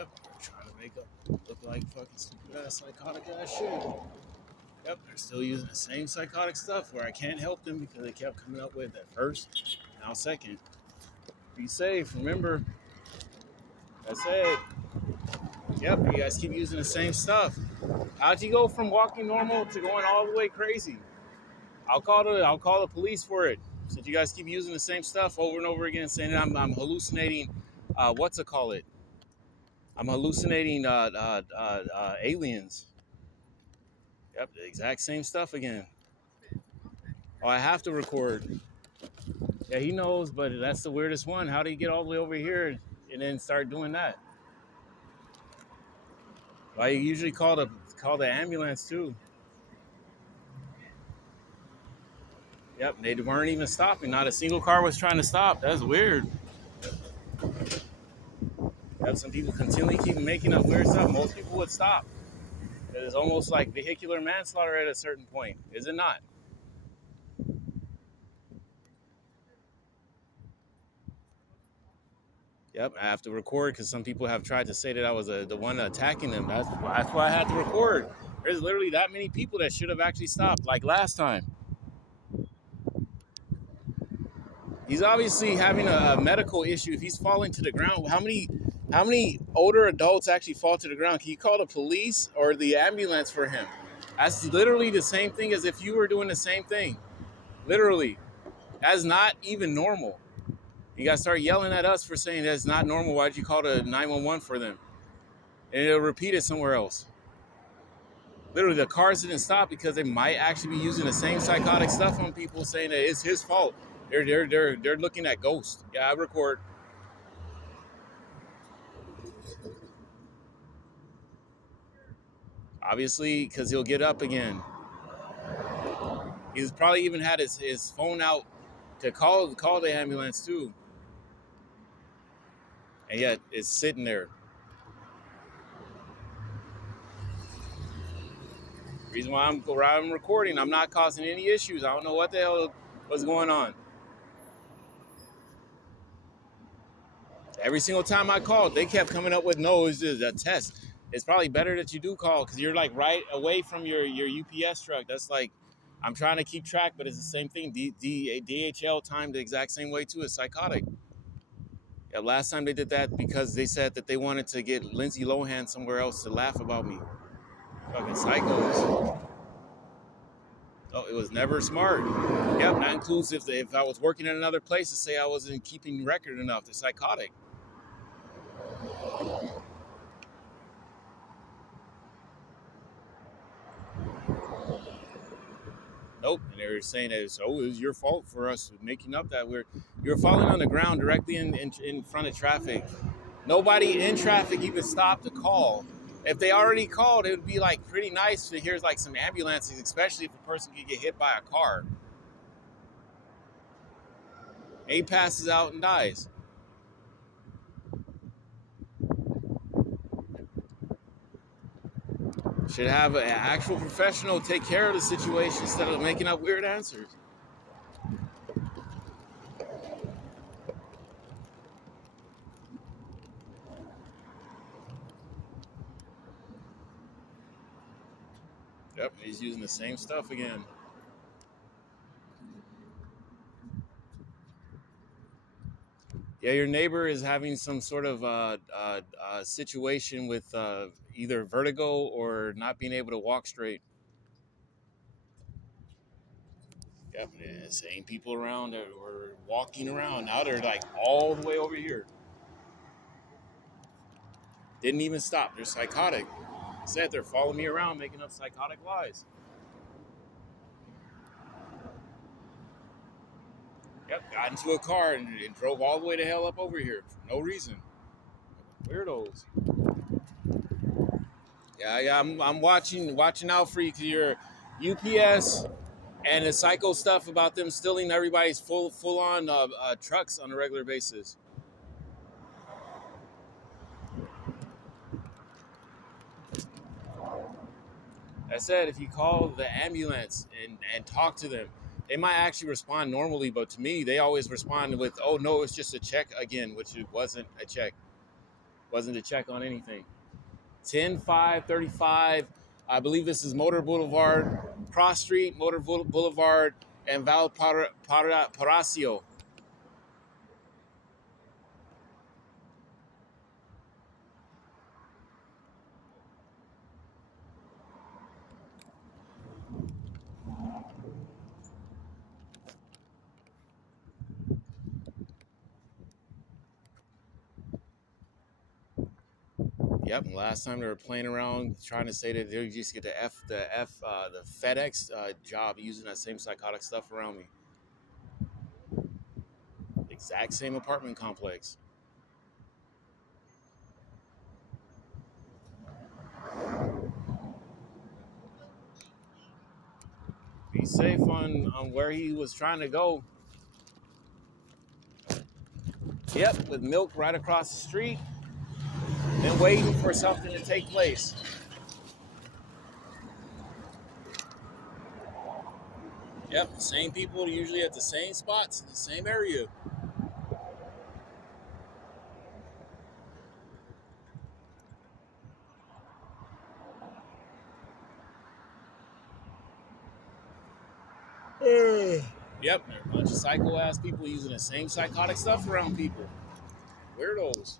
Yep, they're trying to make up look like fucking stupid ass psychotic ass shit. Yep, they're still using the same psychotic stuff where I can't help them because they kept coming up with at first, now second. Be safe, remember. That's it. Yep, you guys keep using the same stuff. How'd you go from walking normal to going all the way crazy? I'll call the police for it. Since you guys keep using the same stuff over and over again, saying that I'm hallucinating. What's it call it? I'm hallucinating aliens. Yep, the exact same stuff again. Oh, I have to record. Yeah, he knows, but that's the weirdest one. How do you get all the way over here and then start doing that? Well, you usually call the ambulance too. Yep, they weren't even stopping. Not a single car was trying to stop. That's weird. Yep, some people continually keep making up weird stuff. Most people would stop. It's almost like vehicular manslaughter at a certain point, is it not? Yep, I have to record because some people have tried to say that I was the one attacking them. That's why I had to record. There's literally that many people that should have actually stopped, like last time. He's obviously having a medical issue. If he's falling to the ground, how many older adults actually fall to the ground? Can you call the police or the ambulance for him? That's literally the same thing as if you were doing the same thing. Literally, that's not even normal. You gotta start yelling at us for saying that's not normal. Why'd you call the 911 for them? And it'll repeat it somewhere else. Literally, the cars didn't stop because they might actually be using the same psychotic stuff on people, saying that it's his fault. They're looking at ghosts. Yeah, I record. Obviously, because he'll get up again. He's probably even had his phone out to call the ambulance too, and yet it's sitting there. Reason why I'm recording, I'm not causing any issues. I don't know what the hell was going on. Every single time I called, they kept coming up with no, it's just a test. It's probably better that you do call because you're like right away from your UPS truck. That's like, I'm trying to keep track, but it's the same thing. DHL timed the exact same way too. It's psychotic. Yeah, last time they did that because they said that they wanted to get Lindsay Lohan somewhere else to laugh about me. Fucking psychos. Oh, it was never smart. Yep, that includes if I was working in another place to say I wasn't keeping record enough. They're psychotic. Nope. And they were saying that it was your fault for us making up that you're falling on the ground directly in front of traffic. Nobody in traffic even stopped to call. If they already called, it would be like pretty nice to hear like some ambulances, especially if a person could get hit by a car. And he passes out and dies. Should have an actual professional take care of the situation instead of making up weird answers. Yep, he's using the same stuff again. Yeah, your neighbor is having some sort of situation with either vertigo or not being able to walk straight. Yep, yeah, same people around that were walking around. Now they're like all the way over here. Didn't even stop. They're psychotic. Said they're following me around, making up psychotic lies. Yep, got into a car and drove all the way the hell up over here for no reason. Weirdos. Yeah, I'm watching out for you because you're UPS and the psycho stuff about them stealing everybody's full on trucks on a regular basis. I said if you call the ambulance and talk to them, they might actually respond normally, but to me, they always respond with, "Oh no, it's just a check again," which it wasn't a check. Wasn't to check on anything. 10-5-35. I believe this is Motor Boulevard, Cross Street, Motor Boulevard, and Valparaiso. Yep. And last time they were playing around, trying to say that they just get the FedEx job using that same psychotic stuff around me. Exact same apartment complex. Be safe on where he was trying to go. Yep, with milk right across the street. Been waiting for something to take place. Yep, the same people usually at the same spots in the same area. Yep, there are a bunch of psycho ass people using the same psychotic stuff around people. Weirdos.